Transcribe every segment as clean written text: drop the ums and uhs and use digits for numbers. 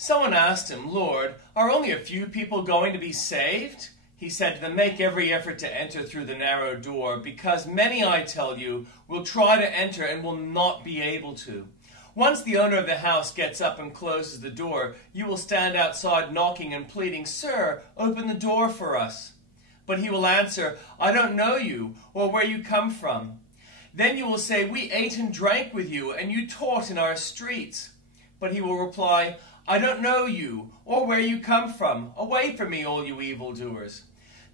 Someone asked him, "Lord, are only a few people going to be saved?" He said to them, "Make every effort to enter through the narrow door, because many, I tell you, will try to enter and will not be able to. Once the owner of the house gets up and closes the door, you will stand outside knocking and pleading, 'Sir, open the door for us.' But he will answer, 'I don't know you, or where you come from.' Then you will say, 'We ate and drank with you, and you taught in our streets.' But he will reply, 'I don't know you, or where you come from. Away from me, all you evildoers.'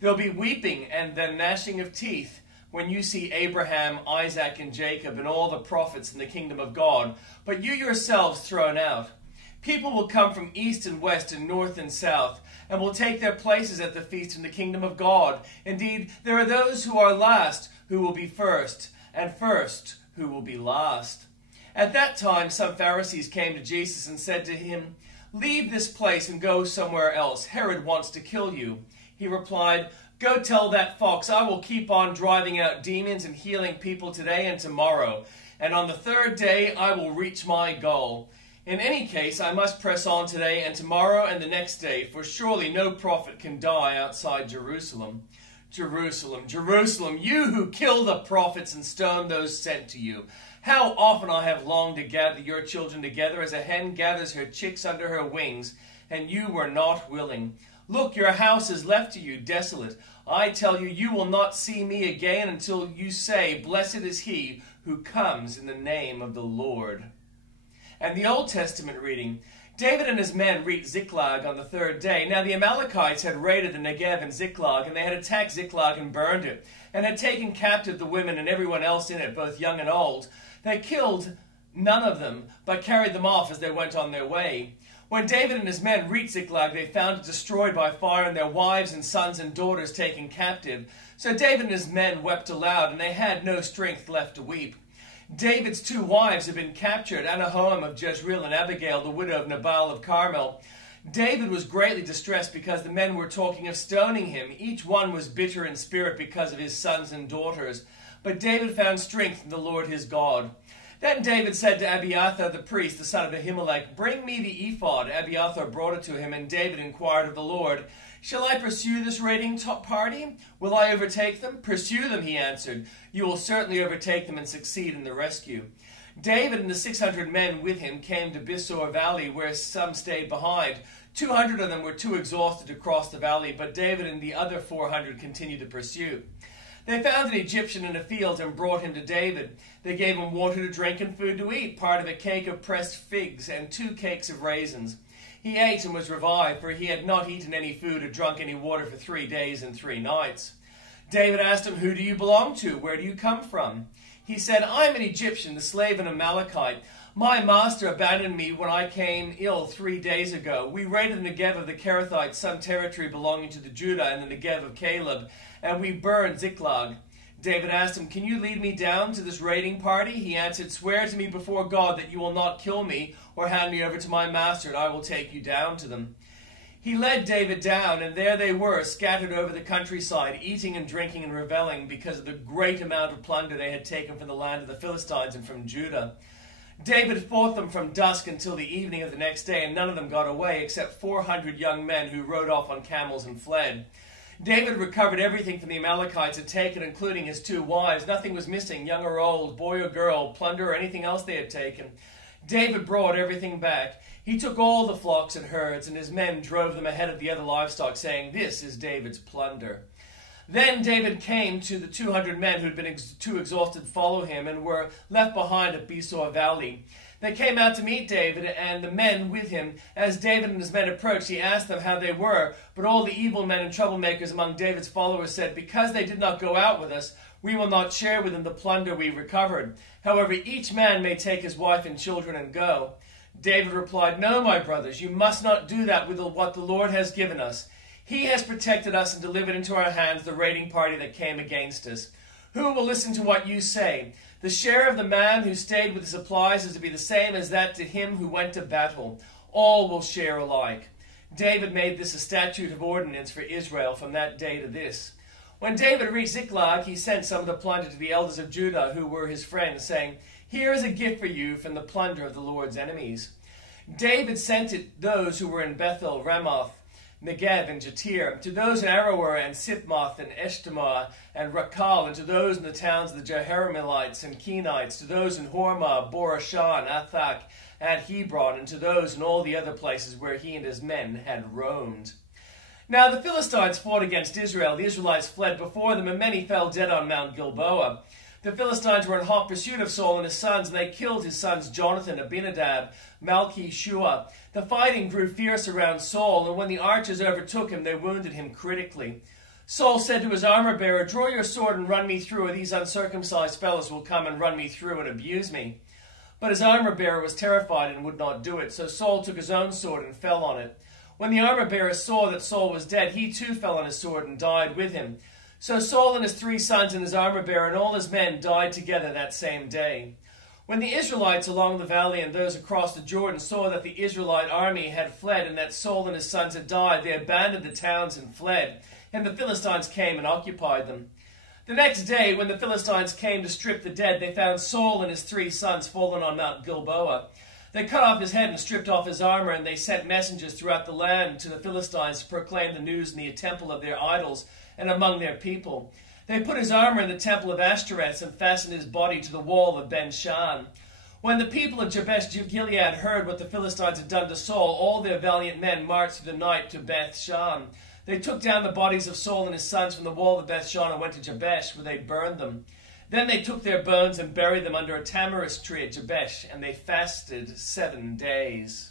There'll be weeping and the gnashing of teeth when you see Abraham, Isaac, and Jacob, and all the prophets in the kingdom of God, but you yourselves thrown out. People will come from east and west and north and south, and will take their places at the feast in the kingdom of God. Indeed, there are those who are last who will be first, and first who will be last." At that time some Pharisees came to Jesus and said to him, "Leave this place and go somewhere else. Herod wants to kill you." He replied, "Go tell that fox, I will keep on driving out demons and healing people today and tomorrow, and on the third day I will reach my goal. In any case, I must press on today and tomorrow and the next day, for surely no prophet can die outside Jerusalem. Jerusalem, Jerusalem, you who kill the prophets and stone those sent to you. How often I have longed to gather your children together as a hen gathers her chicks under her wings, and you were not willing. Look, your house is left to you desolate. I tell you, you will not see me again until you say, 'Blessed is he who comes in the name of the Lord.'" And the Old Testament reading, David and his men reached Ziklag on the third day. Now the Amalekites had raided the Negev and Ziklag, and they had attacked Ziklag and burned it, and had taken captive the women and everyone else in it, both young and old. They killed none of them, but carried them off as they went on their way. When David and his men reached Ziklag, they found it destroyed by fire, and their wives and sons and daughters taken captive. So David and his men wept aloud, and they had no strength left to weep. David's two wives had been captured, Ahinoam of Jezreel and Abigail, the widow of Nabal of Carmel. David was greatly distressed because the men were talking of stoning him. Each one was bitter in spirit because of his sons and daughters. But David found strength in the Lord his God. Then David said to Abiathar the priest, the son of Ahimelech, "Bring me the ephod." Abiathar brought it to him, and David inquired of the Lord, "Shall I pursue this raiding party? Will I overtake them?" "Pursue them," he answered. "You will certainly overtake them and succeed in the rescue." David and the 600 men with him came to Besor Valley, where some stayed behind. 200 of them were too exhausted to cross the valley, but David and the other 400 continued the pursuit. They found an Egyptian in a field and brought him to David. They gave him water to drink and food to eat, part of a cake of pressed figs and 2 cakes of raisins. He ate and was revived, for he had not eaten any food or drunk any water for 3 days and 3 nights. David asked him, "Who do you belong to? Where do you come from?" He said, "I'm an Egyptian, the slave of an Amalekite. My master abandoned me when I came ill 3 days ago. We raided the Negev of the Kerethites, some territory belonging to the Judah, and the Negev of Caleb, and we burned Ziklag." David asked him, "Can you lead me down to this raiding party?" He answered, "Swear to me before God that you will not kill me or hand me over to my master, and I will take you down to them." He led David down, and there they were, scattered over the countryside, eating and drinking and reveling because of the great amount of plunder they had taken from the land of the Philistines and from Judah. David fought them from dusk until the evening of the next day, and none of them got away except 400 young men who rode off on camels and fled. David recovered everything from the Amalekites had taken, including his 2 wives. Nothing was missing, young or old, boy or girl, plunder or anything else they had taken. David brought everything back. He took all the flocks and herds, and his men drove them ahead of the other livestock, saying, "This is David's plunder." Then David came to the 200 men who had been too exhausted to follow him and were left behind at Besor Valley. They came out to meet David and the men with him. As David and his men approached, he asked them how they were. But all the evil men and troublemakers among David's followers said, "Because they did not go out with us, we will not share with them the plunder we recovered. However, each man may take his wife and children and go." David replied, "No, my brothers, you must not do that with what the Lord has given us. He has protected us and delivered into our hands the raiding party that came against us. Who will listen to what you say? The share of the man who stayed with the supplies is to be the same as that to him who went to battle. All will share alike." David made this a statute of ordinance for Israel from that day to this. When David reached Ziklag, he sent some of the plunder to the elders of Judah, who were his friends, saying, "Here is a gift for you from the plunder of the Lord's enemies." David sent it those who were in Bethel, Ramoth, Negev, and Jatir, to those in Aroer and Sipmoth and Eshtemoa and Rakal, and to those in the towns of the Jerahmeelites and Kenites, to those in Hormah, Borashan, Athak, and Hebron, and to those in all the other places where he and his men had roamed. Now the Philistines fought against Israel. The Israelites fled before them, and many fell dead on Mount Gilboa. The Philistines were in hot pursuit of Saul and his sons, and they killed his sons Jonathan, Abinadab, Malchi-Shua. The fighting grew fierce around Saul, and when the archers overtook him, they wounded him critically. Saul said to his armor-bearer, "Draw your sword and run me through, or these uncircumcised fellows will come and run me through and abuse me." But his armor-bearer was terrified and would not do it, so Saul took his own sword and fell on it. When the armor-bearer saw that Saul was dead, he too fell on his sword and died with him. So Saul and his 3 sons and his armor-bearer and all his men died together that same day. When the Israelites along the valley and those across the Jordan saw that the Israelite army had fled and that Saul and his sons had died, they abandoned the towns and fled, and the Philistines came and occupied them. The next day, when the Philistines came to strip the dead, they found Saul and his 3 sons fallen on Mount Gilboa. They cut off his head and stripped off his armor, and they sent messengers throughout the land to the Philistines to proclaim the news in the temple of their idols and among their people. They put his armor in the temple of Ashtoreth and fastened his body to the wall of Ben-Shan. When the people of Jabesh-Gilead heard what the Philistines had done to Saul, all their valiant men marched through the night to Beth-Shan. They took down the bodies of Saul and his sons from the wall of Beth-Shan and went to Jabesh, where they burned them. Then they took their bones and buried them under a tamarisk tree at Jabesh, and they fasted 7 days.